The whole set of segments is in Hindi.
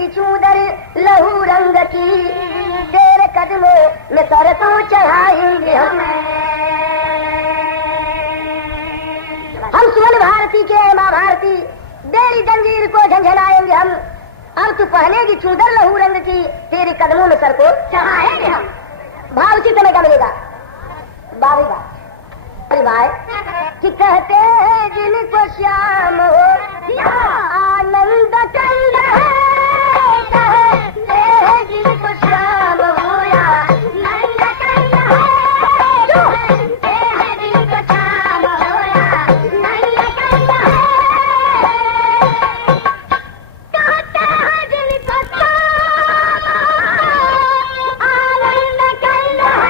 पहनेगी चूदर लहू रंग की, तेरे कदमों में सर तो चढ़ाएंगे हम सुवन भारती के माँ भारती, बेड़ी जंजीर को झंझनाएंगे हम। अब तू पहनेगी चूदर लहू रंग की, तेरे कदमों में सर को चढ़ाएंगे हम। भाव उसी समय का मिलेगा। बारी बात भाई कि कहते हैं जिनको श्याम हो आनंद कंद है, कहते हैं जिनको श्याम हो आनंद कंद है, कहते हैं जिनको श्याम हो आनंद कंद है, कहते हैं जिनको श्याम आनंद कंद है।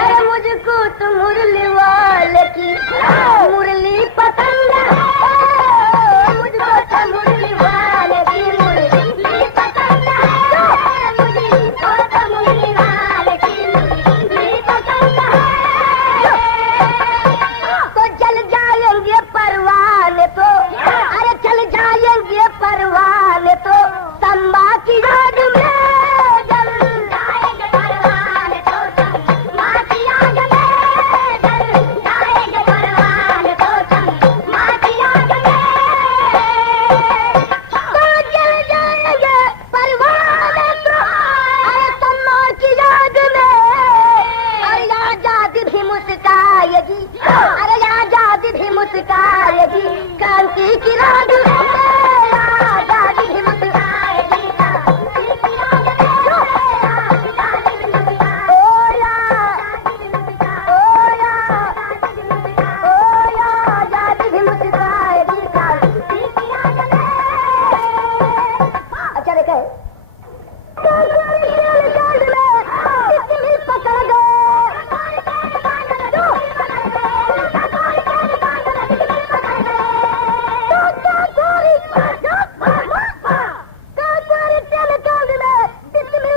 अरे मुझको तो मुरली वाले की मुरली पसंद है, मुझको तो मुरली वाले की मुरली पसंद है, मुझको तो मुरली वाले की मुरली पसंद है। तो चल जाएंगे परवाने तो, अरे चल जाएंगे परवाने तो संबा की याद में, जल जाएंगे परवाने तो संबा की याद में, जल जाएंगे परवाने तो संबा की याद में, तो जल जाएंगे परवाने तो अरे संबा की याद में। अरे आजाद भी मुस्काएगी, अरे आजाद भी मुस्काएगी क्रांति की रात में, आजाद भी मुस्काएगी क्रांति की रात में, आजाद भी मुस्काएगी। ओया ओया ओया आजाद भी मुस्काएगी क्रांति की रात में। अच्छा देखे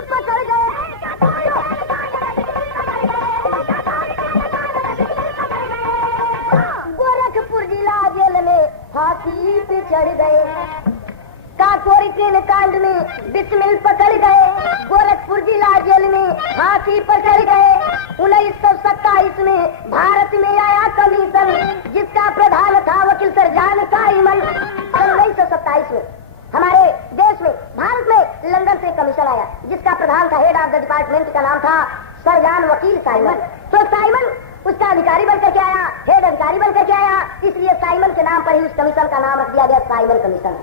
पकड़ गए गोरखपुर जिला जेल में फांसी पे चढ़ गए, काकोरी ट्रेन कांड में बिस्मिल पकड़ गए, गोरखपुर जिला जेल में फांसी पर चढ़ गए। 1927 में भारत में आया कमीशन, जिसका प्रधान था वकील सरजान साइमन। 1927 में हमारे देश में भारत में लंदन से कमीशन आया, जिसका प्रधान था, हेड ऑफ द डिपार्टमेंट का नाम था सरजान वकील साइमन। तो साइमन उसका अधिकारी बनकर के आया, हेड अधिकारी बनकर के आया, इसलिए साइमन के नाम पर ही उस कमीशन का नाम रख दिया गया साइमन कमीशन।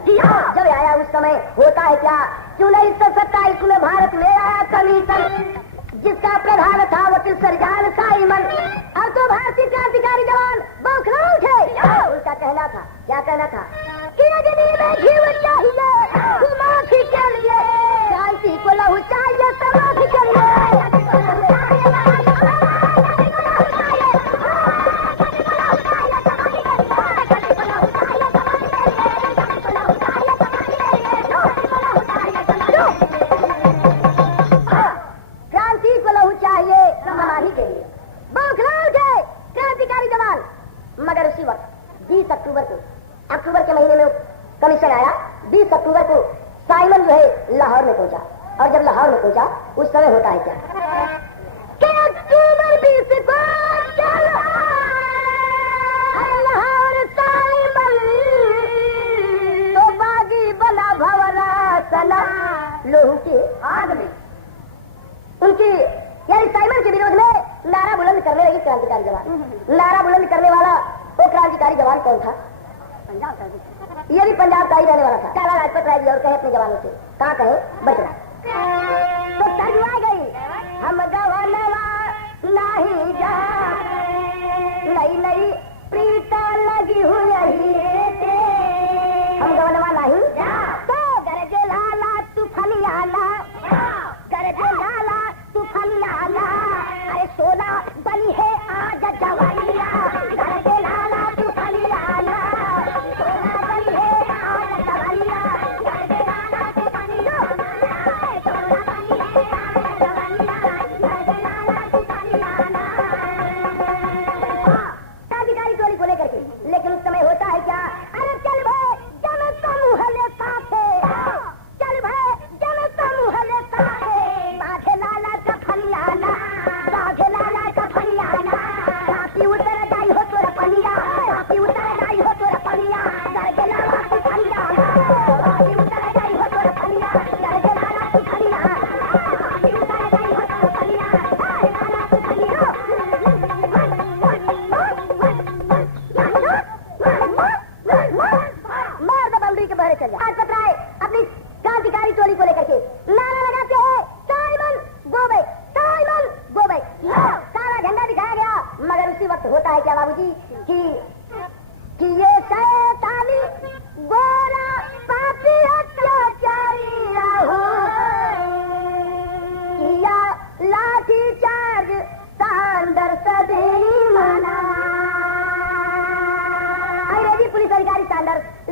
जब आया उस समय होता है क्या कि 1927 में भारत में आया कमीशन, जिसका प्रधान था वकील सरजान साइमन। अब तो भारतीय क्रांतिकारी जवान बौखला उठे। उनका कहना था, क्या कहना था कि अग्नि में घी चाहिए समाधि के लिए, क्रांति को लहू चाहिए समाधि के लिए। मगर उसी वक्त 20 अक्टूबर को, अक्टूबर के महीने में कमीशन आया, 20 अक्टूबर को साइमन जो है लाहौर में पहुंचा। और जब लाहौर में पहुंचा उस समय होता है क्या कि अक्टूबर 20 को लाहौर साइमन तो बागी बना भवरा सना लोहू की आग में, उनकी यानी साइमन के विरोध में नारा बुलंद करने लगी क्रांतिकारी जवान। नारा बुलंद करने वाला वो क्रांतिकारी जवान कौन था? पंजाब का। ये भी पंजाब का ही रहने वाला था। काला लाजपत राय जी। और कहे अपने जवानों से, कहा कहे बचरा तो तजुआ गई हम गवनवा नहीं जा, नई नई प्रीता लगी हुई हम गवनवा नहीं तो गरजे लाला तूफान आला, गरजे लाला तूफान आला, अरे सोना बनी है आज जवानिया, गरजे लाला तूफान आला, सोना बनी है आज जवानिया, गरजे लाला तूफान आला, सोना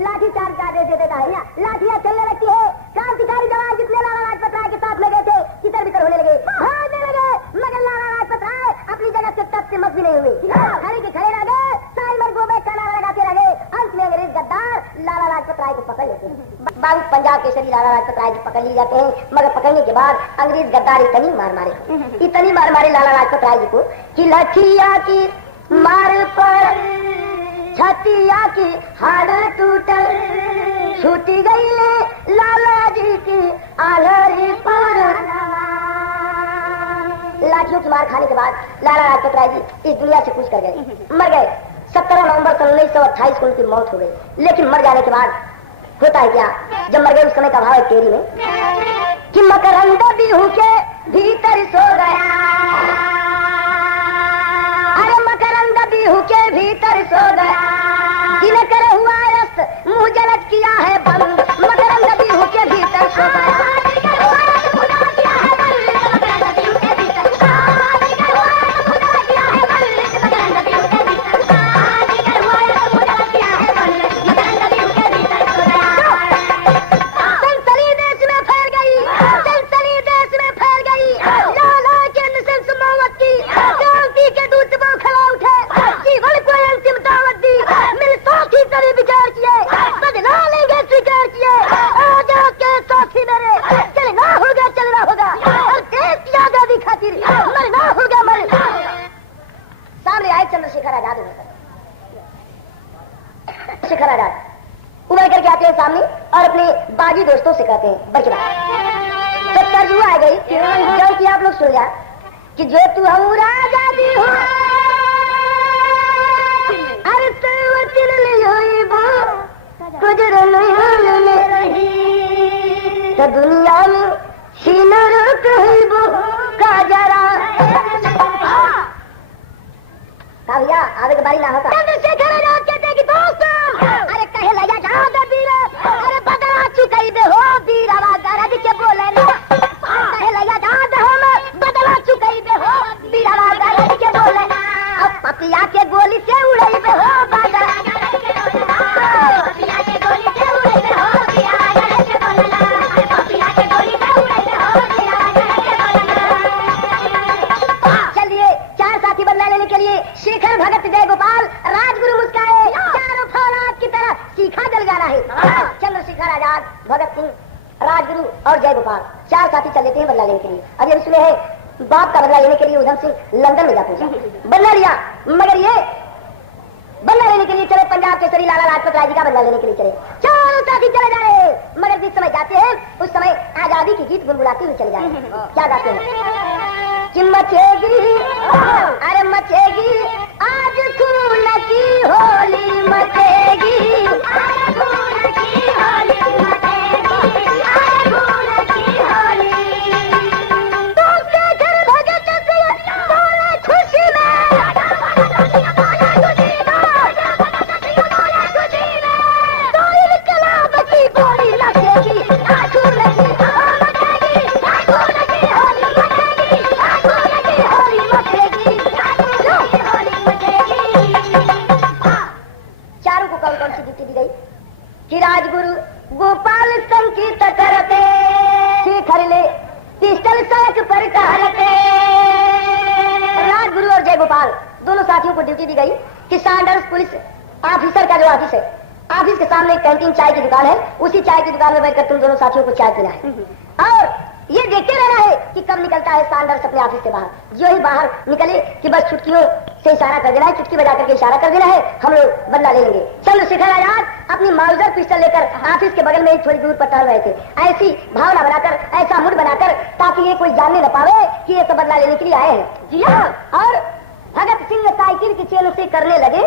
लाठी चार्ज का आदेश दे देता है। लाठियां चलने लगती है। क्रांतिकारी जवान जितने लाला लाजपत राय के साथ में गए थे तितर बितर होने लगे, भागने लगे, मगर लाला लाजपत राय अपनी जगह से तब से मत भी नहीं हुए, खड़े के खड़े रह गए, साइमन को बैठ नारा लगाते रह गए। अंत में अंग्रेज गद्दार लाला लाजपत राय को पकड़ लेते हैं। 22 पंजाब केसरी लाला लाजपत राय को पकड़ लिए जाते हैं, मगर पकड़ने के बाद अंग्रेज गद्दार इतनी मार मारे लाला लाजपत राय जी को कि लठिया की मार पर छतिया की हाड़ टूटल, छूटी गई ले लाला जी की आलरी पर। लाठियों की मार खाने के बाद लाला लाजपत राय जी इस दुनिया से कूच कर गए, मर गए। 17 नवंबर 1928 को उनकी मौत हो गई। लेकिन मर जाने के बाद होता है क्या, जब मर गए उस समय का भाव है तेरी में कि मकरंद बिहू के भीतर सो गया, अरे मकरंद बिहू के भीतर सो गया, जिन्हें करे हुआ रस्त मुंह जलत किया है बंद, मकरंद बिहू के भीतर सो गया। चंद्रशेखर आजाद उभर करके आते हैं सामने और अपने बागी दोस्तों से कहते हैं बचना तो तर्जुमा आ गई क्योंकि आप लोग सुन जा कि जो तू हूँ राजा दी हो अरे तो दुनिया में सीनर कहबो का जरा भैया आगे के बारी ना होता। चंद्रशेखर आजाद कहते हैं कि दोस्तों अरे कहे लगा जाओ वीर, अरे बदला चुकई दे हो वीर आवाज गरज के बोले ना, कहे लगा जाओ हम बदला चुकई दे हो वीर आवाज गरज के बोले ना, अब पपिया के गोली से उड़ई दे हो बाजा, पपिया के गोली से उड़ई दे हो वीर आवाज गरज के बोले ना, पपिया के गोली से उड़ई दे हो वीर आवाज गरज के बोले ना। चलिए चार साथी बदला लेने के लिए शेखर भगत जय गोपाल राजगुरु मुस्काए, चारों फौलाद की तरह सीखा जल जाना है। चंद्रशेखर आजाद भगत सिंह राजगुरु और जय गोपाल चार साथी चल लेते हैं बदला लेने के लिए। अब ये सुने हैं बाप का बदला लेने के लिए उधम सिंह लंदन में जा पहुंचा, बदला लिया, मगर ये बदला लेने के लिए चले पंजाब केसरी लाला लाजपत राय जी का बदला लेने के लिए चले, चारों साथी चले जा रहे हैं, मगर जिस समय जाते हैं उस समय आजादी की गीत गुनगुनाते हुए चले जा रहे हैं। क्या गाते हैं कि मचेगी अरे मचेगी आज खून की होली मचेगी, आज खून की होली मचेगी, आज खून की होली। दोस्ते घर भगत सिंह बोले खुशी में, तो इनकलाब की बोली लगेगी, आज खून की मचेगी, आज खून की होली मचेगी, आज खून की होली मचेगी, होली मचेगी। चारों को कौन कौन सी ड्यूटी दी गई कि राजगुरु गोपाल संगीत करते, शेखर ले पिस्टल सड़क पर कहते। राजगुरु और जय गोपाल दोनों साथियों को ड्यूटी दी गई कि सैंडर्स पुलिस ऑफिसर का जो ऑफिस है, ऑफिस के सामने एक कैंटीन चाय की दुकान है, उसी चाय की दुकान में बैठकर तुम दोनों साथियों को चाय पीना है और ये देखते रहना है कि कब निकलता है सैंडर्स अपने ऑफिस से बाहर। जो ही बाहर निकले कि बस चुटकियों से इशारा कर देना है, चुटकी बजा करके इशारा कर देना है, हम लोग बदला ले लेंगे। चंद्रशेखर आजाद अपनी माउजर पिस्टल लेकर ऑफिस के बगल में ही थोड़ी दूर पर टहल रहे थे, ऐसी भावना बनाकर, ऐसा मूड बनाकर ताकि ये कोई जानने न पावे कि ये तो बदला लेने के लिए आए हैं। जी हाँ, और भगत सिंह साइकिल की चेन से करने लगे।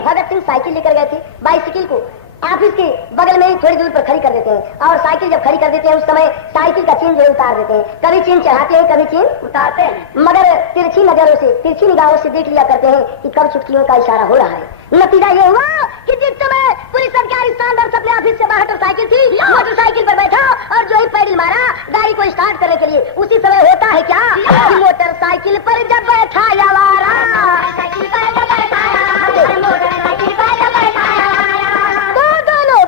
भगत सिंह साइकिल लेकर गए थे, बाइसिकल को ऑफिस के बगल में ही थोड़ी दूर पर खड़ी कर देते हैं और साइकिल जब खड़ी कर देते हैं उस समय साइकिल का चेन जो उतार देते हैं, कभी चेन चढ़ाते हैं कभी चेन उतारते हैं, मगर तिरछी नजरों से, तिरछी निगाहों से देख लिया करते हैं कि कब चुटकियों का इशारा हो रहा है। नतीजा ये हुआ कि जिस समय पुलिस अधिकारी सैंडर्स अपने ऑफिस से बाहर मोटरसाइकिल थी, मोटरसाइकिल पर बैठा और जो ही पैडल मारा गाड़ी को स्टार्ट करने के लिए, उसी समय होता है क्या कि मोटरसाइकिल पर जब बैठा यावारा, तो दोनों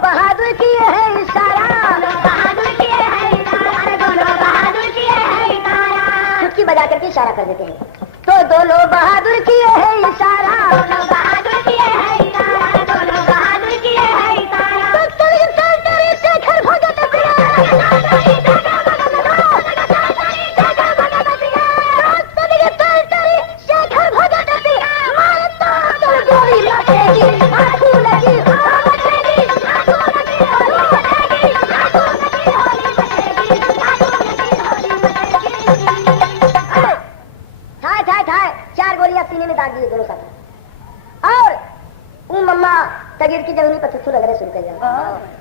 बंसी बजा करके इशारा कर देते हैं। तो दोनों बहादुर किए हैं इशारा, दोनों बहादुर किए हैं इशारा, दोनों बहादुर किए हैं इशारा। तो शेखर भगत शेखर भगत गोली लगेगी, आंखों लगी, चार गोलियां सीने में दाग दिए दोनों साथी। और मम्मा तगीर की जमीनी पर थुथु रगड़े शुरू कर दिया,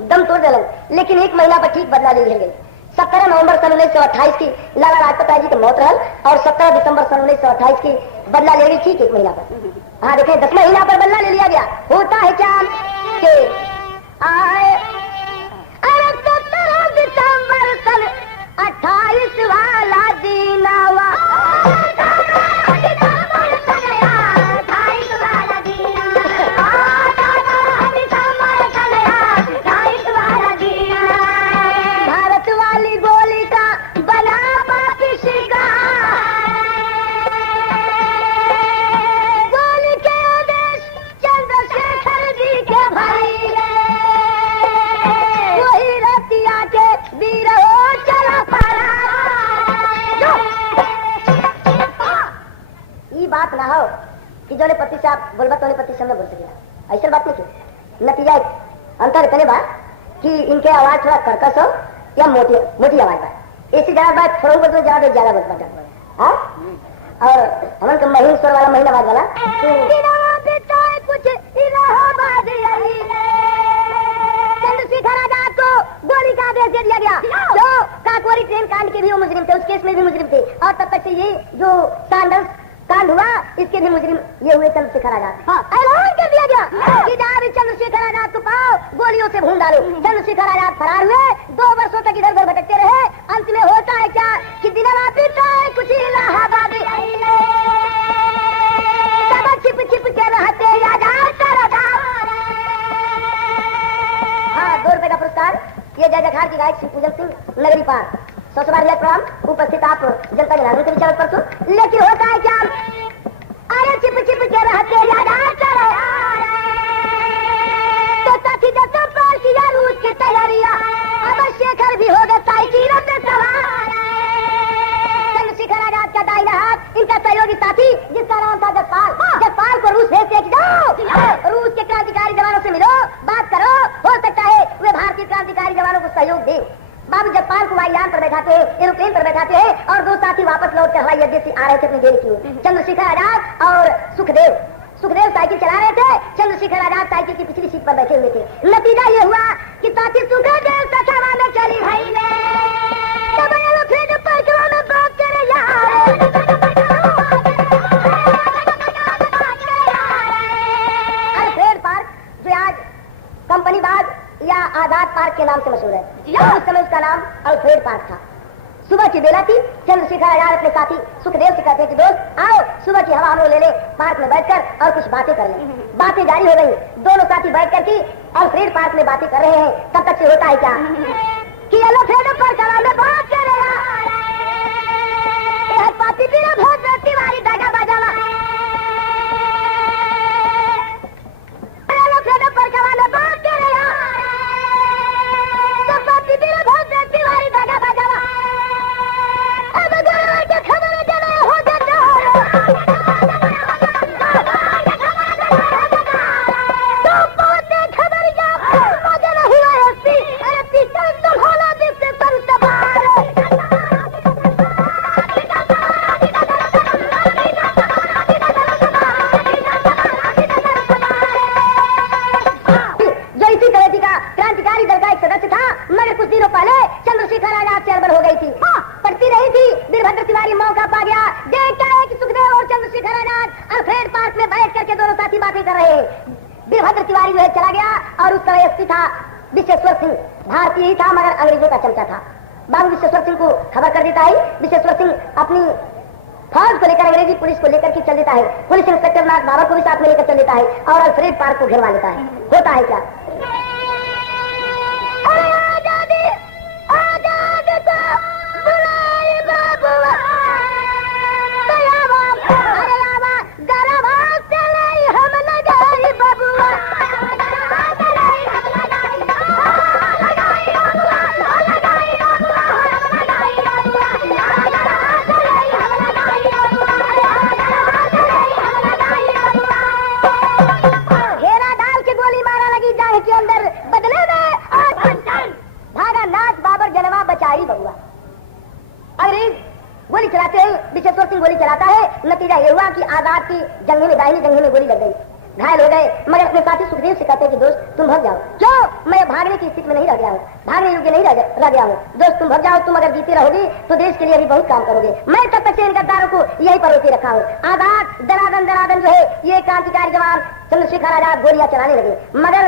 दम तोड़ दिया। लेकिन एक महीना पर ठीक बदला ले गई। 17 नवंबर सन 1928 की लाला लाजपत राय जी की मौत रहल और 17 दिसंबर सन 1928 की बदला ले ली ठीक एक महीना पर। हाँ देखें, 10 महीना पर बदला ले लिया गया। होता है क्या कि आए 17 दिसंबर सन 28 वाला दिन आवा, भारत वाली गोली का बना गोली के उद्देश्य चंद्रशेखर जी के भाई वही रतिया के वीर हो चला पड़ा। ये बात ना हो कि जो पति से आप बोलबा तो पति से बोल सके, ऐसा बात नहीं की। नतीजा अंतर इतने बात कि इनके आवाज थोड़ा कर्कश हो या मोटी मोटी आवाज बात, ऐसी ज्यादा बात थोड़ा बोलते ज्यादा बोल पाता। और हमन का महीन स्वर वाला महीना बाद वाला कुछ चंद्रशेखर आजाद को गोली का आदेश दे दिया गया। जो काकोरी ट्रेन कांड के भी वो मुजरिम थे, उस केस में भी मुजरिम थे। और तब तक से ये जो सैंडल्स कांड हुआ इसके भी मुजरिम ये हुए चंद्रशेखर आजाद। ऐलान कर दिया गया कि जहाँ भी चंद्रशेखर आजाद को पाओ गोलियों से भून डालो। चंद्रशेखर आजाद फरार हुए, 2 वर्षों तक इधर उधर भटकते रहे। अंत में होता है क्या कि दिनवा बीता है कुछ इलाहाबाद, छिप छिप के रहते आजाद। हाँ, 2 रुपए का पुरस्कार ये जय जखार की गायक शिवपूजन सिंह नगरी पार 100 बार प्रणाम। उपस्थित आप जनता जनार्दन के विचार पर सुन। लेकिन होता है क्या, अरे छिप छिप के रहते तो साथी जब पार किया रूस की तैयारियां, अब शेखर भी हो गए साइकिलों पे सवार। चंद्रशेखर आजाद का दाहिना हाथ इनका सहयोगी साथी जिसका नाम था जसपाल। जसपाल को रूस भेज के जाओ, रूस के क्रांतिकारी जवानों से मिलो, बात करो, हो सकता है वे भारतीय क्रांतिकारी जवानों को सहयोग दे। बाबू जसपाल को वायुयान पर बैठाते हैं, एरोप्लेन पर बैठाते हैं और 2 साथी वापस लौट कर हवाई अड्डे से आ रहे थे अपनी देरी की। चंद्रशेखर आजाद और सुखदेव साइकिल चला रहे थे। चंद्रशेखर आजाद साइकिल की पिछली सीट पर बैठे हुए थे। नतीजा ये हुआ कि साथी सुखदेव सखावा में चली भाई ने अल्फ्रेड पार्क जो आज कंपनी बाग या आजाद पार्क के नाम से मशहूर है, उस समय उसका नाम अल्फ्रेड पार्क था। सुबह की बेला थी। चंद्रशेखर आजाद अपने साथी सुखदेव से कहते कि दोस्त आओ सुबह की हवा हम लोग ले ले, पार्क में बैठकर और कुछ बातें कर ले। बातें जारी हो गई। दोनों साथी बैठ करके अल्फ्रेड पार्क में बातें कर रहे हैं। तब तक से होता है क्या कि अल्फ्रेड पार्क में बात कर रहे हैं पापी तेरा बहुत तिवारी दागा बाजावा अल्फ्रेड पार्क में बात कर रहे हैं पापी तेरा बहुत तिवारी दागा बाजावा खबर हो जाता चंद्रशेखर आजाद चेयरमैन हो गई थी। पढ़ती रही थी। वीरभद्र तिवारी मौका पा गया। देखता है कि सुखदेव और चंद्रशेखर आजाद अल्फ्रेड पार्क में बैठ करके दोनों साथी बातें कर रहे हैं। वीरभद्र तिवारी जो है चला गया और उस समय एसपी था विश्वेश्वर सिंह। भारतीय ही था मगर अंग्रेजों का चमचा था। बाबू विश्वेश्वर सिंह को खबर कर देता है। विश्वेश्वर सिंह अपनी फौज को लेकर अंग्रेजी पुलिस को लेकर के चल देता है। पुलिस इंस्पेक्टर नाथ बाबा को भी साथ में लेकर चल देता है और अल्फ्रेड पार्क को घेरवा लेता है। होता है क्या चलाते ही बिशेश्वर सिंह गोली चलाता है। नतीजा ये हुआ कि आजाद की जंघे में, दाहिनी जंघे में गोली लग गई, घायल हो गए। मगर अपने साथी सुखदेव से कहते हैं कि दोस्त तुम भाग जाओ। क्यों? मैं भागने की स्थिति में नहीं रह गया हूँ, भागने योग्य नहीं रह गया हूँ। दोस्त तुम भाग जाओ, तुम अगर जीते रहोगी तो देश के लिए भी बहुत काम करोगे। मैं तब तक से इन गद्दारों को यही परोसे रखा हूँ। आजाद दनादन जो है ये क्रांतिकारी जवान चंद्रशेखर आजाद गोलियां चलाने लगे, मगर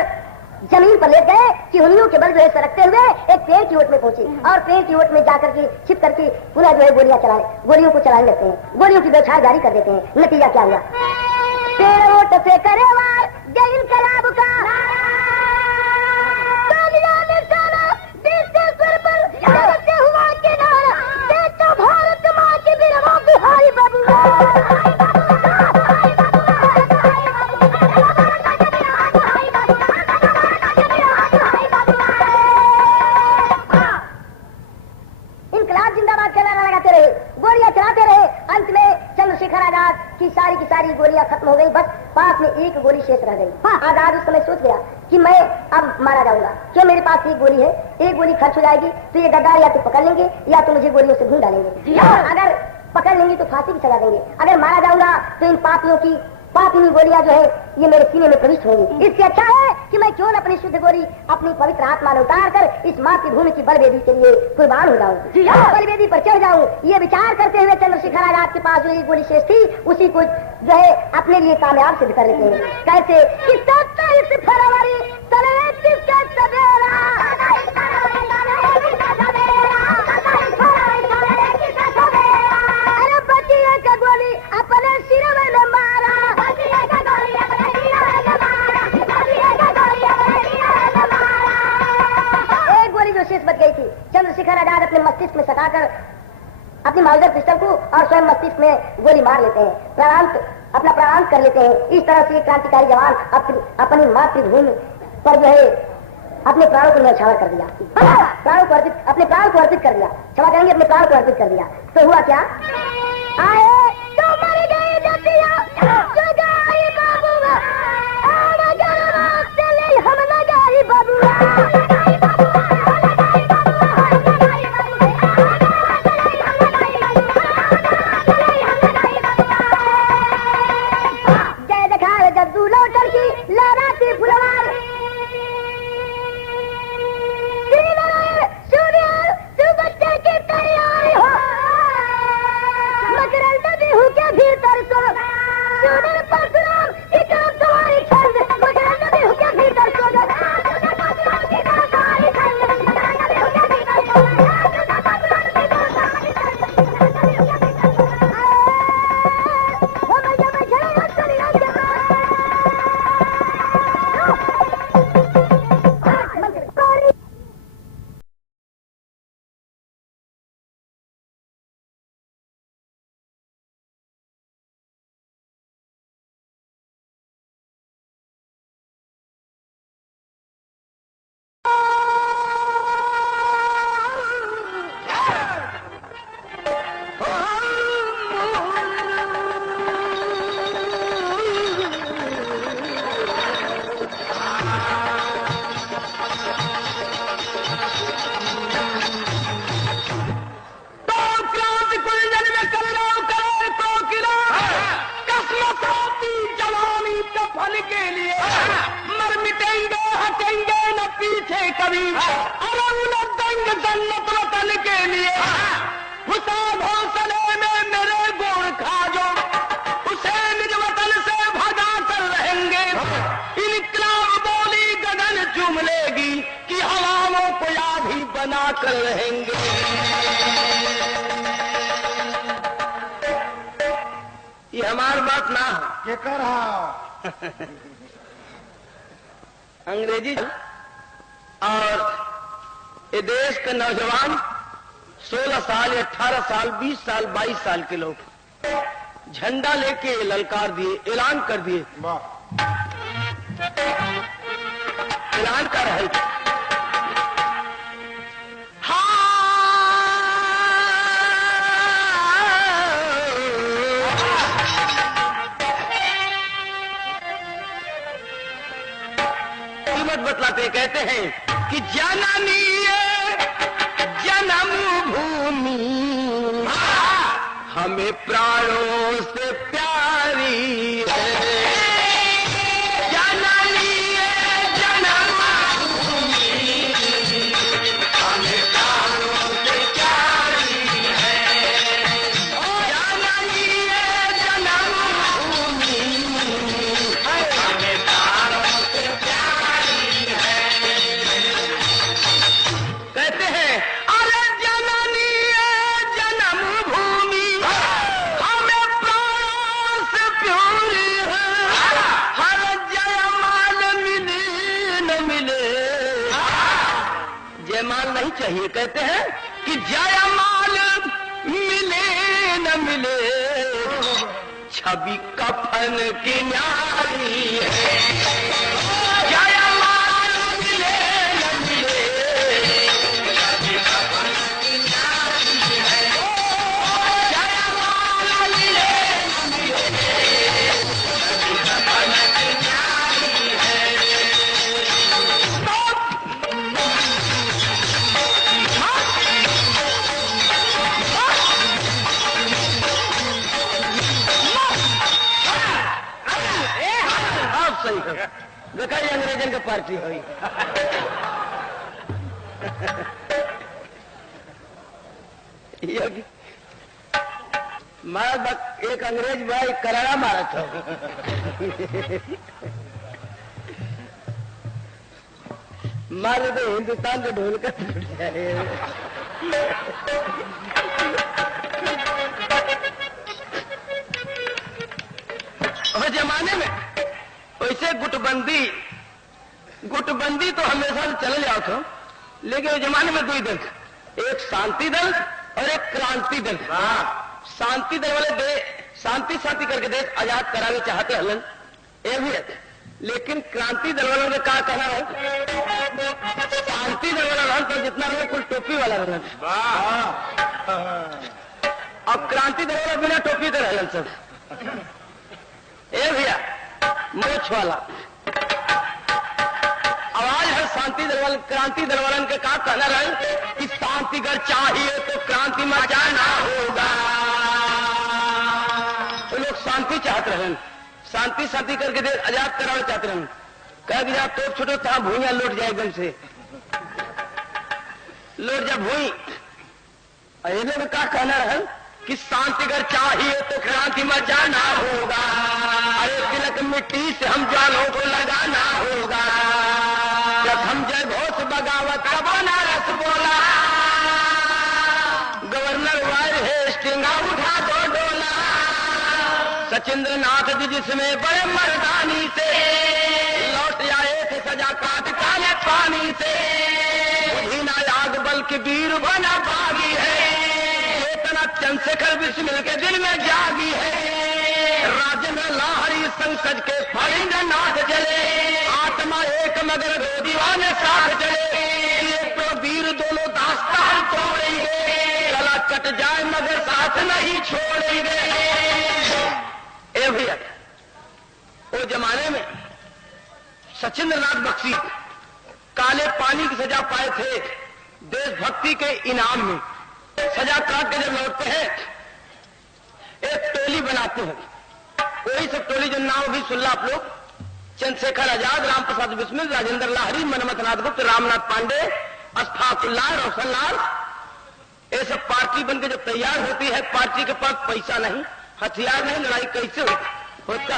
जमीन पर लेट गए कि उंगलियों के बल जो है सरकते हुए एक पेड़ की ओट में पहुंचे और पेड़ की ओट में जाकर के छिप करके पुनः जो है गोलियों को चलाने लगते हैं, गोलियों की बौछार जारी कर देते हैं। नतीजा क्या हुआ? पेड़ ओट से करे वार जय इनकलाब का, हुआ किनारा देखो भारत माँ की वीरों की हारी बबुआ। गोलियां चलाते रहे। अंत में चंद्रशेखर आजाद की सारी गोलियां खत्म हो गई, बस पास में एक गोली शेष रह गई। आजाद उस समय सोच गया कि मैं अब मारा जाऊंगा, क्यों मेरे पास एक गोली है, एक गोली खर्च हो जाएगी तो ये गद्दार या तो पकड़ लेंगे या तो मुझे गोलियों से भून डालेंगे। अगर पकड़ लेंगे तो फांसी की सजा देंगे, अगर मारा जाऊंगा तो इन पापियों की पापिनी गोलियां जो है ये मेरे सीने में प्रविष्ट होंगी। इससे अच्छा है कि मैं क्यों न अपनी शुद्ध गोली अपनी पवित्र आत्मा में उतार कर इस मातृभूमि की बलवेदी के लिए कुर्बान हो जाऊं, बलवेदी पर चढ़ जाऊं। ये विचार करते हुए चंद्रशेखर आजाद के पास जो एक गोली शेष थी उसी को जो है अपने लिए कामयाब सिद्ध कर लेते हैं। कैसे कि 27 फरवरी अरे बचिए का गोली अपने सिर में मारा, एक गोली जो शेष बच गई थी चंद्रशेखर आजाद अपने मस्तिष्क में सटाकर अपनी माउजर पिस्टल को और स्वयं मस्तिष्क में गोली मार लेते हैं, अपना प्राणांत कर लेते हैं। इस तरह से क्रांतिकारी जवान अपनी मातृभूमि पर जो है अपने प्राणों को न्यौछावर कर दिया, अपने प्राणों को अर्पित कर दिया, क्षमा करेंगे अपने प्राणों को अर्पित कर दिया। तो हुआ क्या? आए तो मर गई जतिया जगाई बाबूआ, हम लगाई बाबूआ। जय दिखाए जद्दू लौटर की लहराती फुलवार, सूर्य तू बच्चे की तैयारी हो, मकरंद बिहू के भीतर को सूर्य परशुराम इकराम तुम्हारी छंद, मकरंद बिहू के भीतर को कर रहेंगे। ये हमारी बात ना क्या कर रहा अंग्रेजी और ये देश के नौजवान 16 साल, 18 साल, 20 साल, 22 साल के लोग झंडा लेके ललकार दिए, ऐलान कर दिए, ऐलान कर रहे थे बतलाते, कहते हैं कि जननी जन्म भूमि हमें प्राणों से प्यारी है। जननी है जन्मभूमि, हमें प्राणों से प्यारी है। जननी है जन्मभूमि, हमें प्राणों से प्यारी है। कहते हैं अरे जननी है जन्मभूमि, हमें प्राणों से प्यारी है। हर जयमाल मिले न मिले, जयमाल नहीं चाहिए। कहते हैं कि जयमाल मिले न मिले, छवि कफन की न्यारी है। जयमाल मिले न मिले, छवि कफन की न्यारी है। जयमाल मिले न मिले, छवि कफन की न्यारी है। आप सही हो, देखा ये अंग्रेजन का पार्टी हुई। मैं एक अंग्रेज भाई करारा मारा था। मारे तो हिंदुस्तान के ढोल का टूट जाए। और जमाने में वैसे गुटबंदी तो हमेशा चले जाओ था, लेकिन उस जमाने में दो ही दल थे, एक शांति दल और एक क्रांति दल। शांति दल वाले शांति करके देश आजाद कराने चाहते हलन, ये भी है। लेकिन क्रांति दल वालों ने क्या कहना है, शांति दल वाला रहन तो जितना रहे कुल टोपी वाला रहन, अब क्रांति दल वाला बिना टोपी के रहन सब। ए भैया मोछ वाला आवाज है शांति दल वाले क्रांति दल वालन के का कहना रहे कि शांति अगर चाहिए तो क्रांति मचाना होगा। तो लोग शांति चाहते रहे, शांति करके देश आजाद कराना चाहते रहे। कह दिया तो छोटो था भूइया लौट जाए एकदम से, लौट जा भूई। ये लोग का कहना रहे कि शांति अगर चाहिए तो क्रांति मचाना होगा। अरे तिलक मिट्टी से हम जानों को लगाना होगा। जब हम जय घोष बगावत का बनारस बोला, गवर्नर वायर हेस्टिंग उठा दो डोला। सचिंद्र नाथ जी जिसमें बड़े मर्दानी से लौट आए थे सजा काट काले पानी से। बुझीना याग बल के वीर बना भागी है, चंद्रशेखर बिस्मिल के दिल में जागी है। राजेंद्र लाहरी संसद के फरिंग नाथ चले, आत्मा एक मगर दो दीवाने साथ चले। एक तो वीर दोनों दास्ता हम तोड़ेंगे, गला कट जाए मगर साथ नहीं छोड़ेंगे। ए भैया वो जमाने में सचिंद्र नाथ बख्शी काले पानी की सजा पाए थे देशभक्ति के इनाम में। सजा काट के जब लौटते हैं एक टोली बनाते हैं, वही सब टोली जो नाम भी सुन लो आप लोग, चंद्रशेखर आजाद, राम प्रसाद बिस्मिल, राजेंद्र लाहरी, मनमथ नाथ गुप्त, रामनाथ पांडे, अशफाकुल्लाह, रोशनलाल, ये सब पार्टी बन के जब तैयार होती है। पार्टी के पास पैसा नहीं, हथियार नहीं, लड़ाई कैसे होता।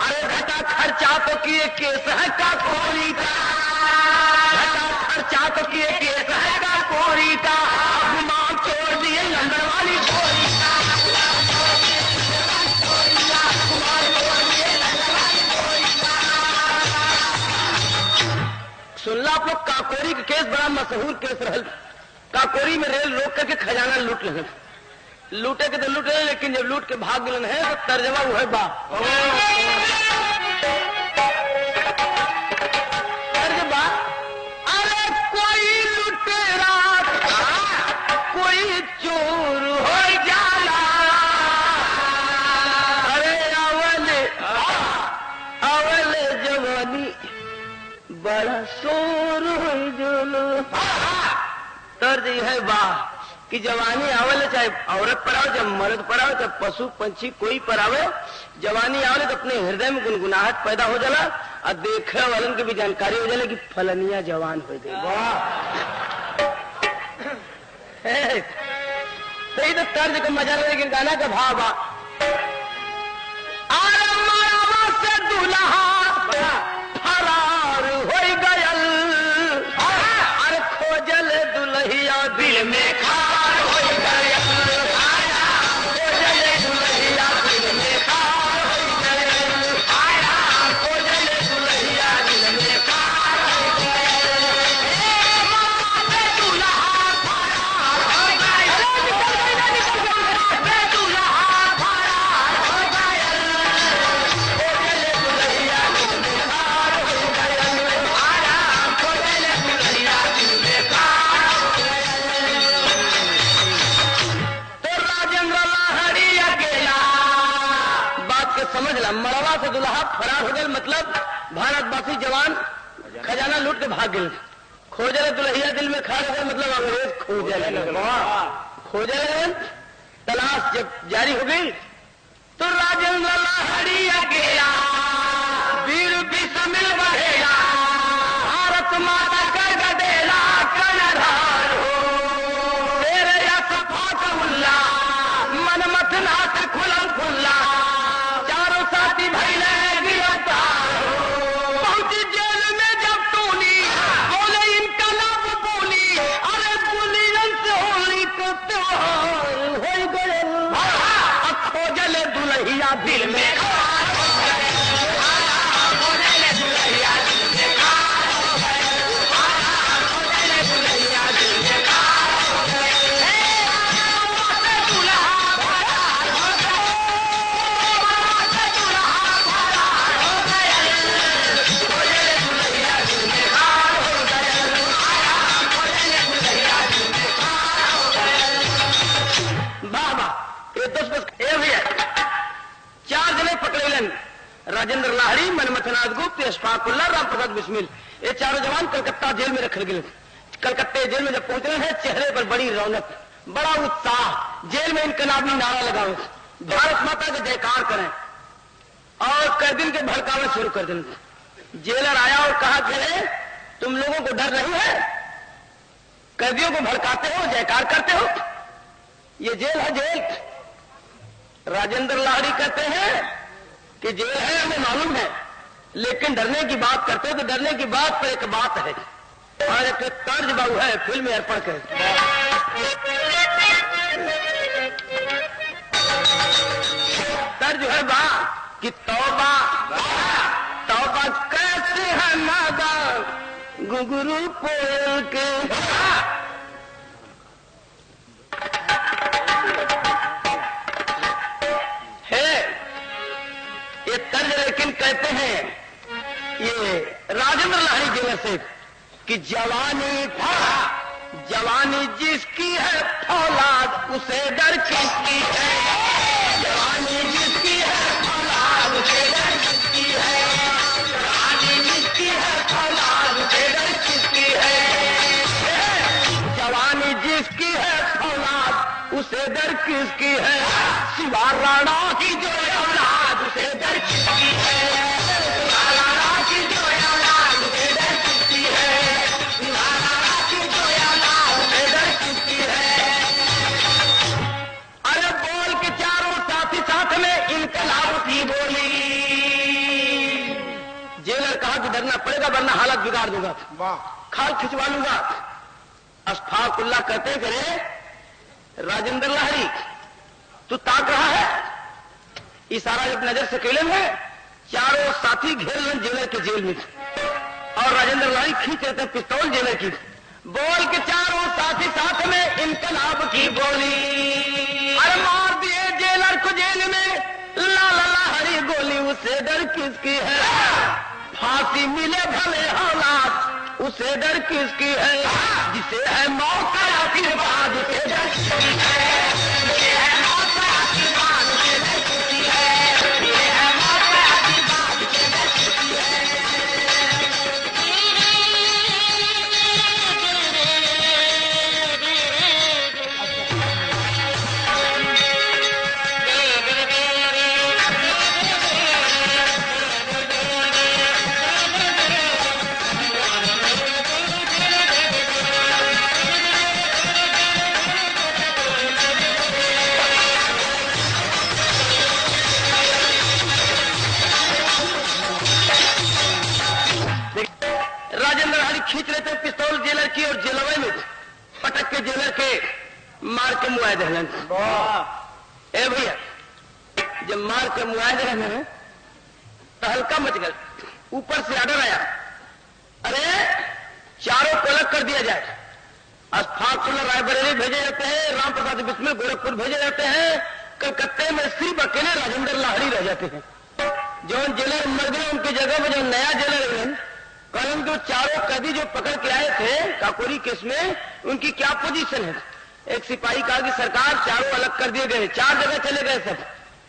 अरे घटा खर्चा तो किए केस है का कोरी का, घटा खर्चा तो किए केस है का कोरी का। गुमान छोड़ दिए लंदन वाली कोरी का, सुन लो आप लोग। काकोरी का केस बड़ा मशहूर केस रहल। काकोरी में रेल रोक करके खजाना लूट ले, लूटे के तो लूटे, लेकिन जब लूट के भाग गलन है तो तर्जमा वो है बा तर्जमा। अरे कोई लुटेरा कोई चोर हो जाला, अरे अवले जवानी बड़ा शोर हो जोलो। तर्ज है वाह कि जवानी आवले चाहे औरत पर आवे, चाहे मर्द पर आवे, चाहे पशु पंछी कोई पर आवे, जवानी आवले तो अपने हृदय में गुनगुनाहट पैदा हो जाला और देखे वालन की भी जानकारी हो जाला कि फलनिया जवान हो गई। सही तो तर्ज का मजा ले, लेकिन गाना का भाव बा से दुल्हा फरार हो गयल, अरे खोजल दुल्हिया दिल में खार हो गयल, खोजल दुल्हिया दिल में खार हो गयल, खोजल दुल्हिया दिल में खार हो गयल, दुल्हा फरार हो गयल, दुल्हा फरार हो गयल, खोजल दुल्हिया दिल में खार हो गयल, खोजल दुल्हिया दिल में खार हो गयल। तो राजेंद्र लाहड़ी अकेला बात के समझ ला, मड़वा से दुल्हा फरार हो गए, मतलब भारतवासी जवान खजाना लूट के भाग गए। खोजल दुल्हिया दिल में खार हो गए, मतलब अंग्रेज खोजल तलाश जब जारी हो गई तो राजेंद्र लाहड़ी अकेला वीर बिस्मिल बहेला, भारत माता कर गदेला कनधार हो, तेरे यश फाक उल्ला मन मत नाथ खुलम खुल्ला, चारों साथी भैले गिरफ्तार हो, पहुंची जेल में जब टूनी बोले इनकलाब बोली, अरे दुल्हन से होली को त्योहार हो गए, खोजल दुल्हिया दिल में खार हो गए, खोजल दुल्हिया दिल में खार हो गए, खोजल दुल्हिया दिल में खार हो गए, दुल्हा फरार हो गए, दुल्हा फरार हो गए, खोजल दुल्हिया दिल में खार हो गए, खोजल दुल्हिया दिल में खार हो गए। बाबा ये बस ए भैया 4 जने पकड़े लेन, राजेंद्र लाहड़ी, मनमथनाथ गुप्त, अशफाकुल्ला, राम प्रसाद बिस्मिल, ये चारों जवान कलकत्ता जेल में रखे गए। कलकत्ते जेल में जब पहुंचे हैं, चेहरे पर बड़ी रौनक, बड़ा उत्साह, जेल में इनकलाबी नारा लगाओ, भारत माता का जयकार करें और कैदिन के भड़कावे शुरू कर दें। जेलर आया और कहा कि तुम लोगों को डर नहीं है, कैदियों को भड़काते हो, जयकार करते हो, ये जेल है जेल। राजेंद्र लाहड़ी कहते हैं कि जेल है हमें मालूम है, लेकिन डरने की बात करते हो तो डरने की बात पर एक बात है और एक तर्ज बाबू है फिल्म में अर्पण कर, तर्ज है बा कि तौबा तौबा कैसे है नादा गुगुरु पोयल के, ये तर्ज लेकिन कहते हैं ये राजेंद्र लाहड़ी जेलर से कि जवानी जिसकी है फौलाद उसे डर किसकी है, जवानी जिसकी है फौलाद उसे डर किसकी है, जवानी जिसकी है फौलाद उसे डर किसकी है, जवानी जिसकी है फौलाद उसे डर किसकी है, शिवा राणा की जो औलाद उसे डर किसकी है, शिवा राणा की जो औलाद उसे डर किसकी है, शिवा राणा की जो औलाद उसे डर किसकी है। अरे बोल के चारों साथी साथ में इनकलाब की बोली, जेलर कहा कि डरना पड़ेगा वरना हालत बिगाड़ दूंगा, खाल खिंचवा लूंगा। अशफाकुल्ला कहते करे राजेंद्र लाहड़ी तू ताक रहा है, इशारा एक नजर से केले में, चारों साथी घेर लें जेलर के जेल में और राजेंद्र लाहड़ी खींच लेते पिस्तौल जेलर की, बोल के चारों साथी साथ में इनकलाब की बोली, अरे मार दिए जेलर को जेल में, लाला लाहड़ी गोली उसे डर किसकी है, फांसी मिले भले हालात उसे डर किसकी है, जिसे है मौत का आशीर्वाद उसे डर किसकी है, जिसे है मौत का आशीर्वाद उसे डर किसकी है, जिसे है मौत का आशीर्वाद उसे डर किसकी है। की और जेलवे में पटक के जेलर के मार के मुआए दहलन। ए भैया जब मार के मुआए दहलन तो हल्का मच गया, ऊपर से आर्डर आया, अरे चारों को अलग कर दिया जाए। अशफाकुल्लाह रायबरेली भेजे जाते हैं, राम प्रसाद बिस्मिल गोरखपुर भेजे जाते हैं, कलकत्ते में सिर्फ अकेले राजेंद्र लाहिड़ी रह जाते हैं। जो जेलर मर गए उनकी जगह में जो नया जेलर है कल जो चारों कैदी जो पकड़ के आए थे काकोरी केस में, उनकी क्या पोजीशन है? एक सिपाही कहा कि सरकार चारों अलग कर दिए गए, 4 जगह चले गए सब,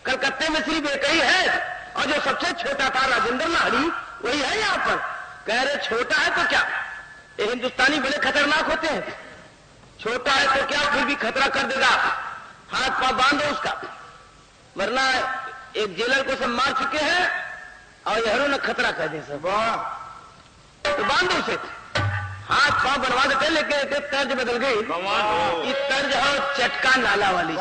कलकत्ते में सिर्फ एक ही है और जो सबसे छोटा था राजेंद्र लाहिड़ी वही है यहाँ पर। कह रहे छोटा है तो क्या, ये हिंदुस्तानी बड़े खतरनाक होते हैं, छोटा है तो क्या फिर भी खतरा कर देगा, हाथ पांव बांधो उसका, वरना एक जेलर को सब मार चुके हैं और यहरों ने खतरा कर दे सब, तो बांधो उसे, हाथ पांव बनवा देते। लेकिन तर्ज बदल गई, इस तर्ज है चटका नाला वाली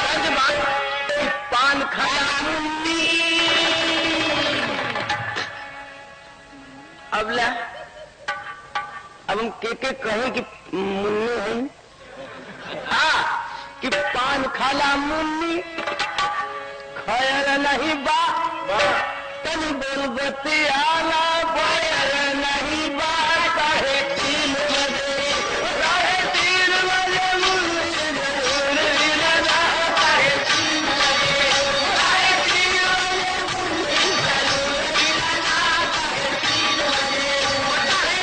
तर्ज, पान खाया मुन्नी। अब हम के कहें कि मुन्नी है, कि पान खाला मुन्नी खैर नहीं बा, तन बोल बतियाला बैर नहीं बा। 3:30 बजे, 3:30 बजे मुन्नी जरूर मिलना, 3:30 बजे, 3:30 बजे मुन्नी जरूर मिलना, 3:30 बजे,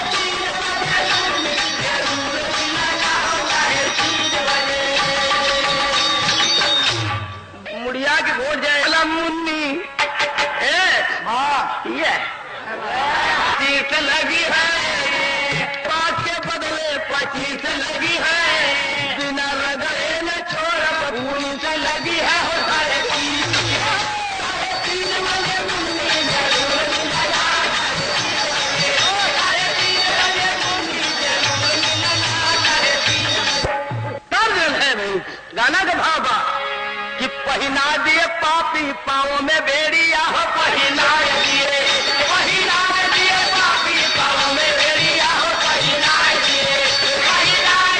3:30 बजे मुन्नी जरूर मिलना, 3:30 बजे। मुड़िया के घोट जाएगा मुन्नी, चीस लगी है, 5 के बदले 25 लगी है, बिना रगड़े न छोड़ 19 लगी है, 3:30 बजे मुन्नी जरूर मिलना, 3:30 बजे मुन्नी जरूर मिलना, 3:30 तर्ज है भाई गाना का भाव बा कि पहिना दिए पापी पाँव में बेड़िया, पहिना दिए पापी पाँव में बेड़िया, पहिना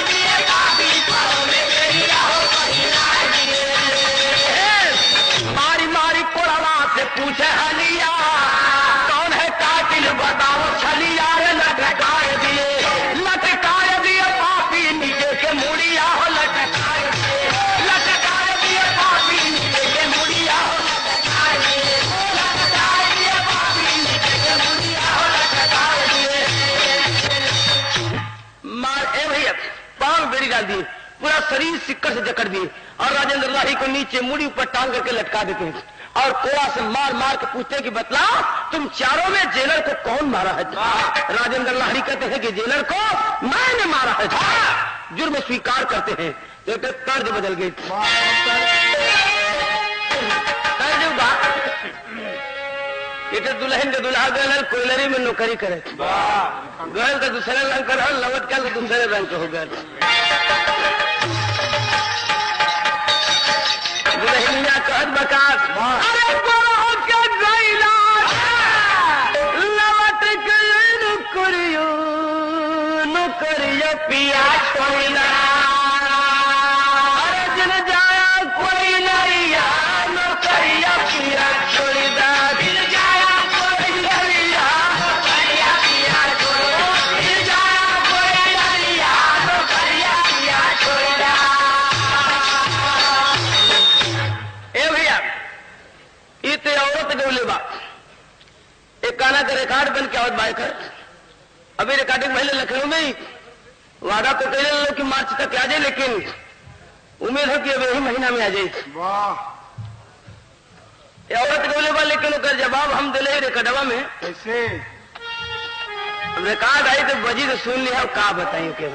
दिए पापी पाँव में बेड़िया, पहिना दिए। मारी मारी कोड़वा से पूछे हलिया, कौन है कातिल बताओ छलिया, लटकाए दिए पापी नीचे के मुड़िया, लटकाए दिए पापी नीचे के मुड़िया, लटकाए दिए पापी नीचे के मुड़िया, लटकाए दिए। मार ए भैया पांव बेड़ी डाल दिए, पूरा शरीर सिक्कर से जकड़ दिए और राजेंद्र लाहिड़ी को नीचे मुड़ी ऊपर टांग करके लटका देते हैं और कोड़ा से मार मार के पूछते हैं कि बतलाओ तुम चारों में जेलर को कौन मारा है? राजेंद्र लाहिड़ी कहते हैं कि जेलर को मैंने मारा है, जुर्म स्वीकार करते हैं। तो तर्ज बदल गई, दुल्हन के दुल्हा गल कोयलरी में नौकरी करे, गल तो दूसरे रंग कर, लवट का दूसरे रंग के हो गए। दुल्हनिया कहत बकात, अरे लवट के नुकरियो पिया कोयला, अरे जिन जाया कोई नरिया नौकरिया पिया छोड़दा, जिन जाया कोई नरिया नौकरिया पिया छोड़दा, जिन जाया कोई नरिया नौकरिया पिया छोड़दा। ए भैया ये तो औरत गौले बा, एक गाना का रिकॉर्ड बन के आवत बाइक है, अभी रिकॉर्डिंग पहले लखनऊ में ही वादा तो कह लो कि मार्च तक आ जाए, लेकिन उम्मीद है कि अब यही महीना में आ जाए। औरत बोले बा, लेकिन उसका जवाब हम दिले रिकॉर्डवा में कैसे रिकॉर्ड आई तो बजी तो सुन लिया, का बताइए के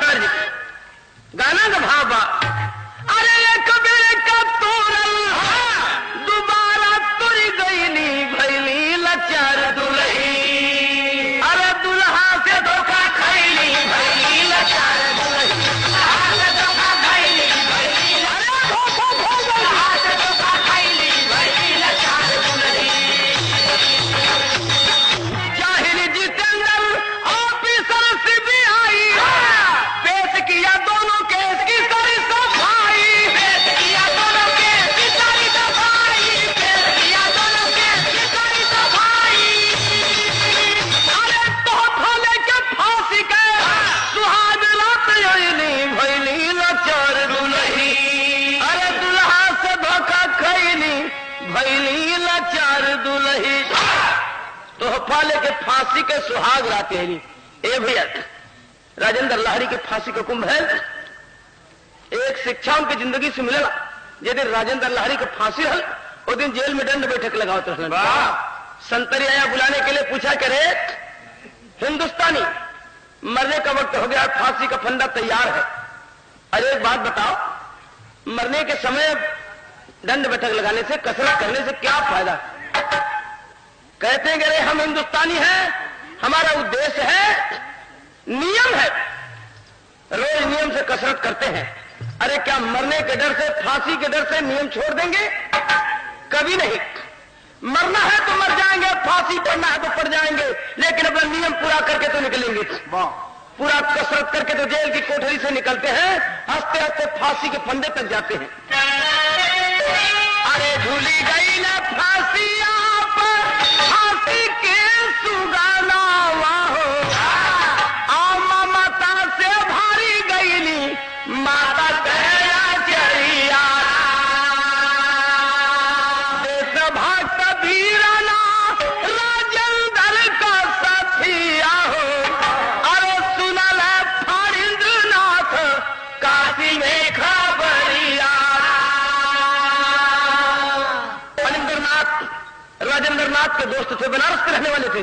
तर्ज गाना का भाव बा, अरे एक बेर का तोरल दोबारा तुर गईली भैली लाचार दुल्ही, अरे दुल्हा से धोखा खैली भैली लाचार दुल्ही, दुल्हा से धोखा खैली भैली, अरे धोखा खैली, दुल्हा से धोखा तोहफा लेके फांसी के सुहाग राते हैं। ए भैया, राजेंद्र लाहिड़ी के फांसी का कुंभ है। एक शिक्षा उनकी जिंदगी से मिलेगा। जिस दिन राजेंद्र लाहिड़ी के फांसी हल, उस दिन जेल में दंड बैठक लगाओ। तो संतरी आया बुलाने के लिए, पूछा करे हिंदुस्तानी, मरने का वक्त हो गया, फांसी का फंदा तैयार है। अरे एक बात बताओ, मरने के समय दंड बैठक लगाने से, कसरत करने से क्या फायदा? कहते हैं अरे हम हिंदुस्तानी हैं, हमारा उद्देश्य है, नियम है, रोज नियम से कसरत करते हैं। अरे क्या मरने के डर से, फांसी के डर से नियम छोड़ देंगे? कभी नहीं। मरना है तो मर जाएंगे, फांसी पड़ना है तो पड़ जाएंगे, लेकिन अपना नियम पूरा करके तो निकलेंगे। पूरा कसरत करके तो जेल की कोठरी से निकलते हैं, हंसते हंसते फांसी के फंदे तक जाते हैं। अरे झूली गई ना फांसी आप, फांसी के सुगाना वाहो, आ माता से भारी गईली, माता तेरा चरिया, देशभक्त वीराना राजेंद्र का साथिया हो। अरे सुनल फणींद्रनाथ काशी में खबरिया। राजेंद्रनाथ के दोस्त थे, बनारस के रहने वाले थे।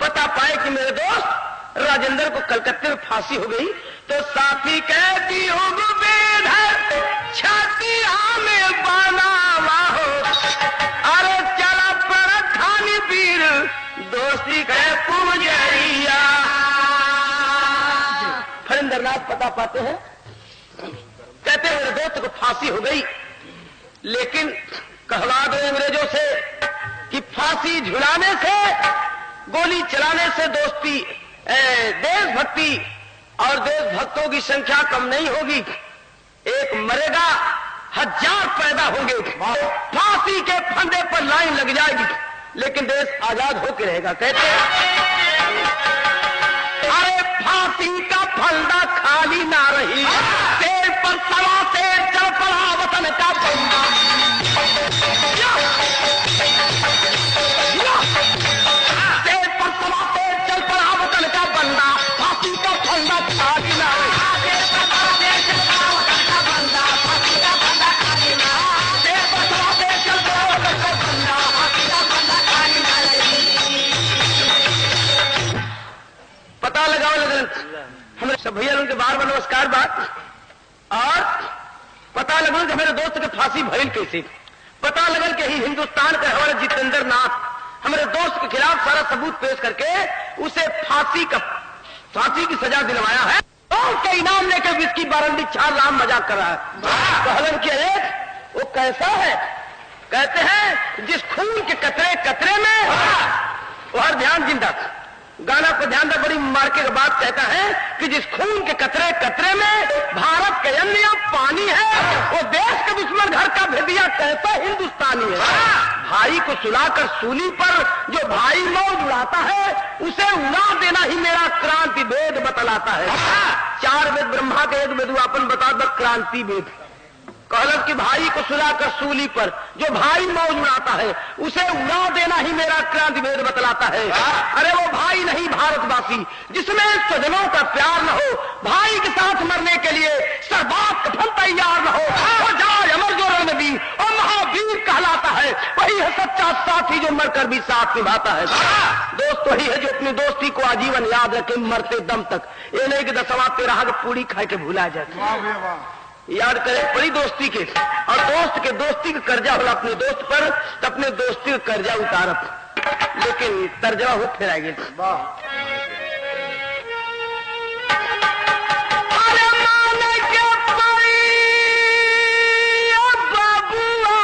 पता पाए कि मेरे दोस्त राजेंद्र को कलकत्ते में फांसी हो गई, तो साथी कहती हो वेद छाती में बनावा हो। अरे चला पर खानी वीर, दोस्ती कहे पूजरिया। फणींद्रनाथ पता पाते हैं, कहते हैं मेरे दोस्त को फांसी हो गई, लेकिन कहवा दो अंग्रेजों से कि फांसी झुलाने से, गोली चलाने से दोस्ती, देशभक्ति और देशभक्तों की संख्या कम नहीं होगी। एक मरेगा, 1000 पैदा होंगे। फांसी के फंदे पर लाइन लग जाएगी, लेकिन देश आजाद होकर रहेगा। कहते हैं अरे फांसी का फंदा खाली ना रही, शेर पर सवा शेर चल पड़ा वतन का बंदा। शेर पर सवा शेर चल पड़ा वतन का बंदा, फांसी का फंदा खाली ना रही। पता लगाओ लगन हमारे सब भैया उनके बार बार नमस्कार बात, और पता लगा कि मेरे दोस्त के फांसी भइल कैसे। पता लगा कि ही हिंदुस्तान का हमारे जितेंद्र नाथ हमारे दोस्त के खिलाफ सारा सबूत पेश करके उसे फांसी की सजा दिलवाया है, और उसके इनाम लेकर विस्की बारंडी 4 लाम मजाक कर रहा है। कहलन के एक वो कैसा है? कहते हैं जिस खून के कतरे कतरे में, वो हर ध्यान जिंदा। गाना पर ध्यान दे, बड़ी मार्के के बाद कहता है कि जिस खून के कतरे कतरे में भारत के अन्य पानी है, वो देश के दुश्मन घर का भेदिया कैसा हिंदुस्तानी है। भाई को सुलाकर सूली पर जो भाई मौज उड़ाता है, उसे उड़ा देना ही मेरा क्रांति वेद बतलाता है। 4 वेद ब्रह्मा के, एक वेद अपन बता दो क्रांति वेद। कहलन कि भाई को सुलाकर सूली पर जो भाई मौज उड़ाता है, उसे उड़ा देना ही मेरा क्रांति वेद बतलाता है। अरे वो भाई नहीं भारतवासी जिसमें स्वजनों का प्यार न हो, भाई के साथ मरने के लिए सरबात कफन तैयार न हो, वो जाए अमर जो रणबीर और महावीर कहलाता है। वही है सच्चा साथी जो मरकर भी साथ निभाता है। दोस्त वही है जो अपनी दोस्ती को आजीवन याद रखे मरते दम तक। ये नहीं कि 10वां 13 की पूरी खा के भूला जाए। याद करे बड़ी दोस्ती के, और दोस्त के दोस्ती का कर्जा होला अपने दोस्त पर, तो अपने दोस्ती का कर्जा उतारत, लेकिन तर्जमा हो फिर आगे। अरे माने के परी बाबुआ,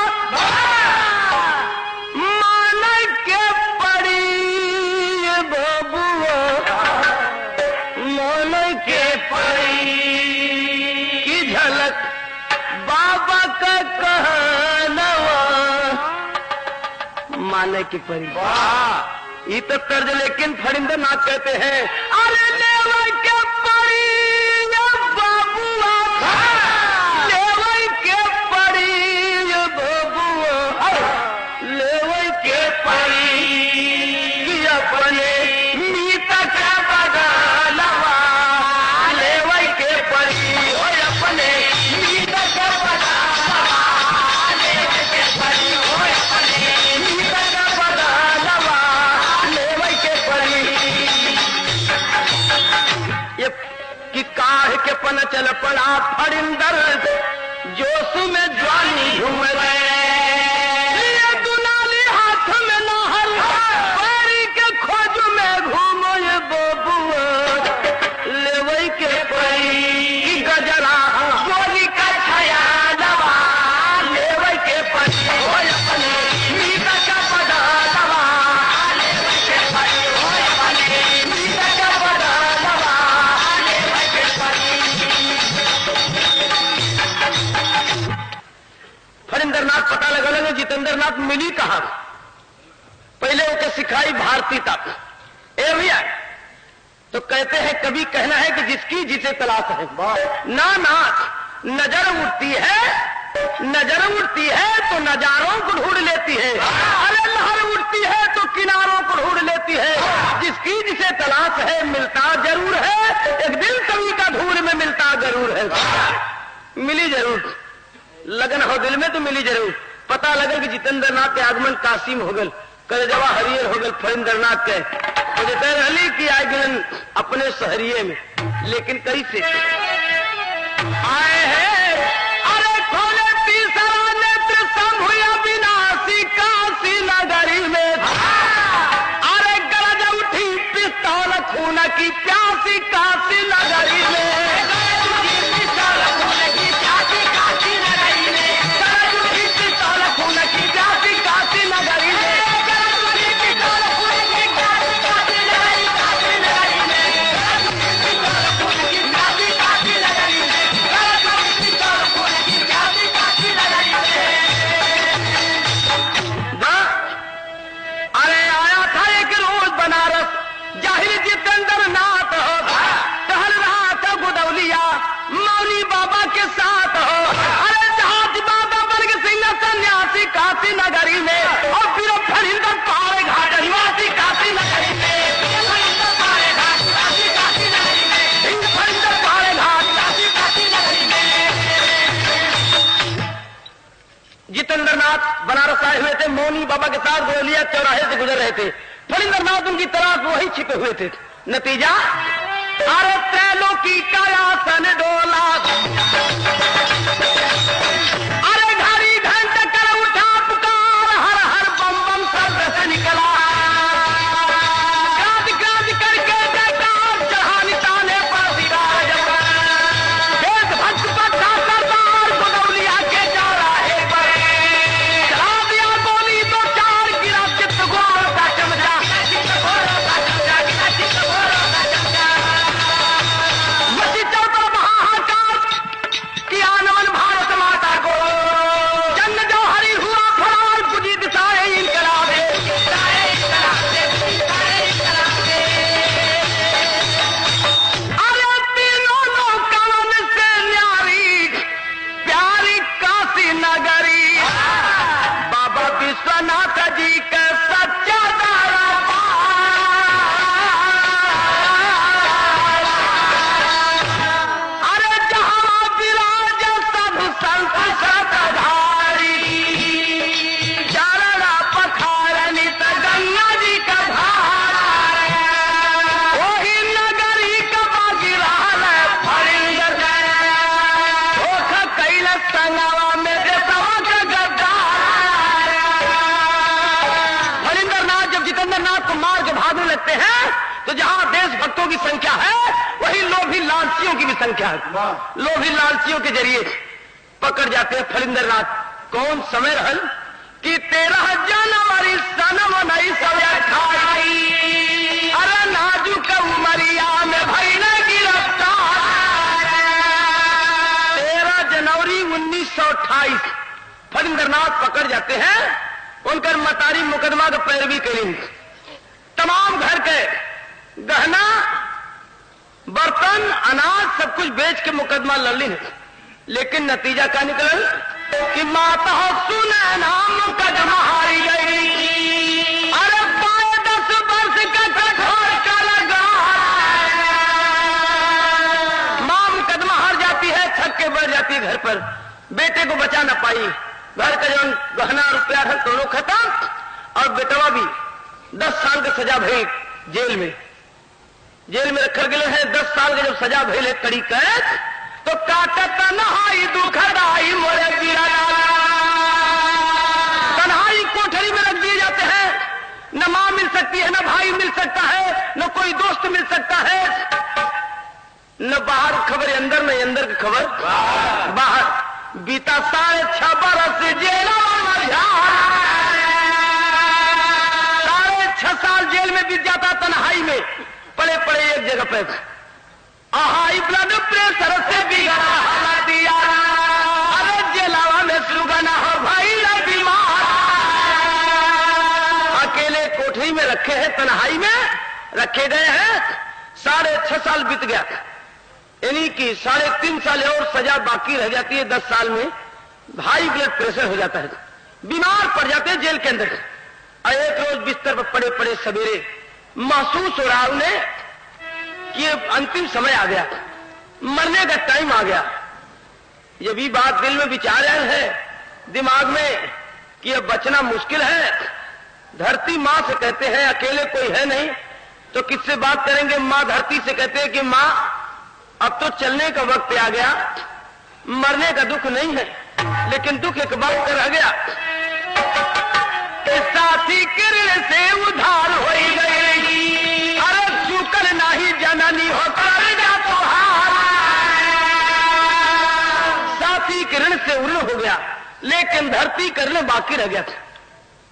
माने के परी बाबुआ, माने के परी बाबा का कहनवा माने की परी। ये तो तर्ज, लेकिन फणींद्रनाथ कहते हैं अरे लेवा के परी बाबुआ, लेवा के परी बाबुआ, लेवा के परी अपने चल पड़ा फरिंदर, जोश में ज्वानी झूम गए। लिए दुलाली हाथ में नाहर, बारी के खोज में घूमो ये बबुआ, लेवई के परी गजरा गोली का छाया दवा, लेवई के परी होय अपने मीता का पदा दवा, लेवई के परी होय अपने मीता का पदा दवा, लेवई के परी। फरिंदरनाथ पता लगा लगे जितेंद्रनाथ मिली कहा, पहले उनके सिखाई भारती तक। ए भैया तो कहते हैं कभी कहना है कि जिसकी जिसे तलाश है, ना ना नजर उठती है, नजर उठती है तो नजारों को ढूंढ लेती है, अरे लहर उठती है तो किनारों को ढूंढ लेती है। जिसकी जिसे तलाश है मिलता जरूर है, एक दिल कभी का ढूंढ में मिलता जरूर है। मिली जरूर, लगन हो दिल में तो मिली जरूर। पता लगे कि जितेंद्रनाथ के आगमन कासिम हो गल, कलेजवा हरियर हो गल फरिंदरनाथ के, तो जते रहली कि आए गिलन अपने शहरिये में, लेकिन कैसे आए हैं? अरे खोले तीसरा नेत्र संभुया विनाशी काशी नगरी में, अरे गरज उठी पिस्तौल खून की प्यासी काशी नगरी में, पिस्तौल खून की प्यासी काशी नगरी में, गरज उठी पिस्तौल खून की प्यासी काशी नगरी में, गरज उठी पिस्तौल खून की प्यासी काशी नगरी, काशी नगरी में, गरज उठी पिस्तौल खून की प्यासी काशी नगरी में, गरज उठी पिस्तौल खून की प्यासी काशी नगरी में। अरे आया था एक रोज बनारस, जाहिर जितेंद्रनाथ हो, टहल रहा था गुदौलिया मौनी बाबा के साथ हो। अरे जहाज बाबा बलग सिंह सन्यासी काशी नगरी में, और फिर फरिंदर पहाड़ घाट निवासी काशी नगरी में, फरिंदर पहाड़ घाट निवासी काशी नगरी में, फरिंदर पहाड़ घाट निवासी काशी नगरी में। जितेंद्रनाथ बनारस आए हुए थे, मौनी बाबा के साथ गोलिया चौराहे से गुजर रहे थे। फरिंदरनाथ उनकी तलाश में वही छिपे हुए थे। नतीजा अरे त्रैलोकी का आसन डोला, अरे घड़ी घंट कर उठा पुकार, हर हर बम बम शब्द से निकला, गाज गाज करके जयकार चढ़ा निशाने पर सिराज पर, देशभक्त पट्टा सरदार गुदौलिया के चौराहे पर, चला दिया गोली तो चार, गिरा चित्त घोर का चमचा, चित्त घोर का चमचा, गिरा चित्त घोर का चमचा, मची चौथा महाहाकार किया नमन भारत माता को, जन्म जौहरी हुआ फरार, बुझी दिशाए इनकलाब दे, दिशाए इनकलाब दे, दिशाए इनकलाब दे। अरे तीनों लोकान से न्यारी प्यारी काशी नगरी, बाबा विश्वनाथ जी के सच्चा अरे जहां विराज साधु संत सतधारी, चरणा पखारनित गंगा जी का धार, वही नगरी का बागिराल फरिंदर, धोख कैल संगवा में देशवा का गद्दार। फरिंदरनाथ जब जितेंद्रनाथ को मार के भागने लगते हैं, तो जहां देशभक्तों की संख्या है वही लोभी लालचियों की भी संख्या है। लोभी लालचियों के जरिए पकड़ जाते हैं फरिंदरनाथ। कौन समय रहल कि 13 जनवरी सन 1928, अरे नाजुक उमरिया में भइल गिरफ्तार। 13 जनवरी 1928 फरिंदरनाथ पकड़ जाते हैं। उनकर मतारी मुकदमा का पैरवी करेंगे, तमाम घर के गहना बर्तन अनाज सब कुछ बेच के मुकदमा लड़ ली। लेकिन नतीजा क्या निकल कि माता सुने नाम मुकदमा हारी गई। अरे पाए 10 वर्ष का कठोर कारागार। मां मुकदमा हार जाती है, थक के बढ़ जाती है घर पर, बेटे को बचा न पाई। घर का जो गहना रुपया था दोनों खत्म, और बेटवा भी 10 साल का सजा भई जेल में रखा गए हैं। 10 साल का जब सजा भइल है कड़ी कैद, तो तो काटत तन्हाई दुखदाई मोरे बिरना। तन्हाई कोठरी में रख दिए जाते हैं, न मां मिल सकती है, न भाई मिल सकता है, न कोई दोस्त मिल सकता है, न बाहर खबर अंदर, न अंदर की खबर बाहर। बीता 6.5 बरस जेल, 6.5 साल जेल में बीत जाता, तन्हाई में पड़े पड़े एक जगह पे। हाई ब्लड प्रेशर से बिगड़ा हालत यार, अरे जेलावा में सुगना हो भाई ना बीमार। अकेले कोठरी में रखे हैं, तन्हाई में रखे गए हैं। 6.5 साल बीत गया, यानी कि 3.5 साल और सजा बाकी रह जाती है। 10 साल में हाई ब्लड प्रेशर हो जाता है, बीमार पड़ जाते हैं जेल के अंदर। और एक रोज बिस्तर पर पड़े पड़े सवेरे महसूस हो रहा उन्हें कि अंतिम समय आ गया, मरने का टाइम आ गया। ये भी बात दिल में विचार रहे हैं दिमाग में कि अब बचना मुश्किल है। धरती मां से कहते हैं अकेले कोई है नहीं तो किससे बात करेंगे। मां धरती से कहते हैं कि मां अब तो चलने का वक्त आ गया, मरने का दुख नहीं है, लेकिन दुख एक बात का रह गया, साथी किरण से उधार हो गई। अरे चुकल नहीं जननी हो जा तुहार। साथी किरण से उल्ल हो गया, लेकिन धरती करने बाकी रह गया था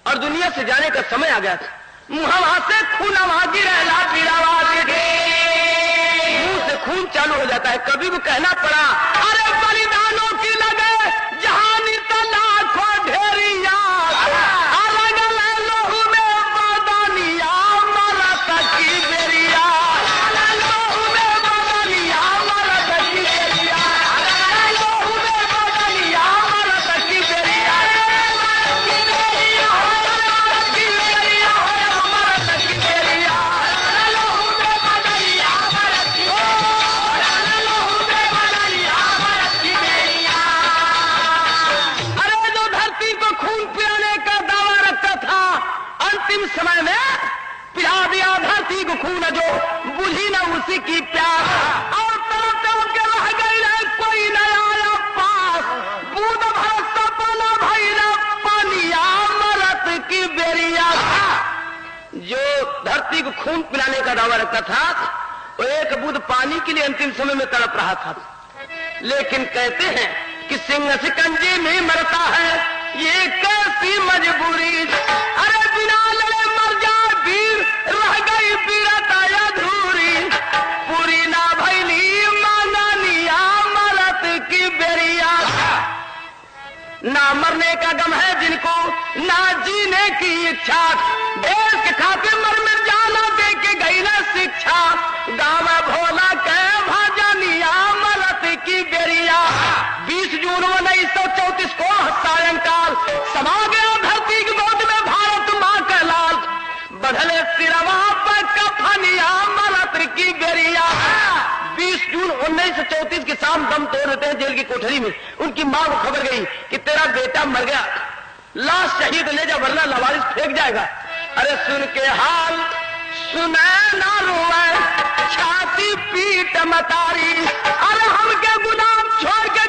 और दुनिया से जाने का समय आ गया था। मुंह से खून गिर मुंह से खून चालू हो जाता है। कभी भी कहना पड़ा अरे बलिदानों की लगे जहानी तो लाखों ढेरिया, समय में पिला दिया धरती को खून, जो बुझी न उसी की प्यास। और तरफ के रह गई है कोई न आया पास, बूंद भर सपना भई न पानिया मरत की बेरिया। जो धरती को खून पिलाने का दावा रखता था वो एक बूंद पानी के लिए अंतिम समय में तड़प रहा था। लेकिन कहते हैं कि सिंह शिकंजे में मरता है, ये कैसी मजबूरी। अरे बिना लड़े मर जाए वीर, रह गई पीरत अधूरी, पूरी ना भैली मांगनिया मरत की बेरिया। ना मरने का गम है जिनको, ना जीने की इच्छा, देश के खातिर मर जाना दे के गई ना शिक्षा। गाँव भोला के भाजनिया मरत की बेरिया। 20 जून 1934 को सायंकाल समा गया धरती की गोद में भारत मां का लाल। बदले सिरवा पर कफनिया मरत की बेरिया। 20 जून 1934 की शाम दम तोड़ देते हैं जेल की कोठरी में। उनकी मां को खबर गई कि तेरा बेटा मर गया, लाश शहीद ले जा वरना लवारिस फेंक जाएगा। अरे सुन के हाल सुने ना रोए, छाती पीट मतारी। अरे हम के गुलाम छोड़ के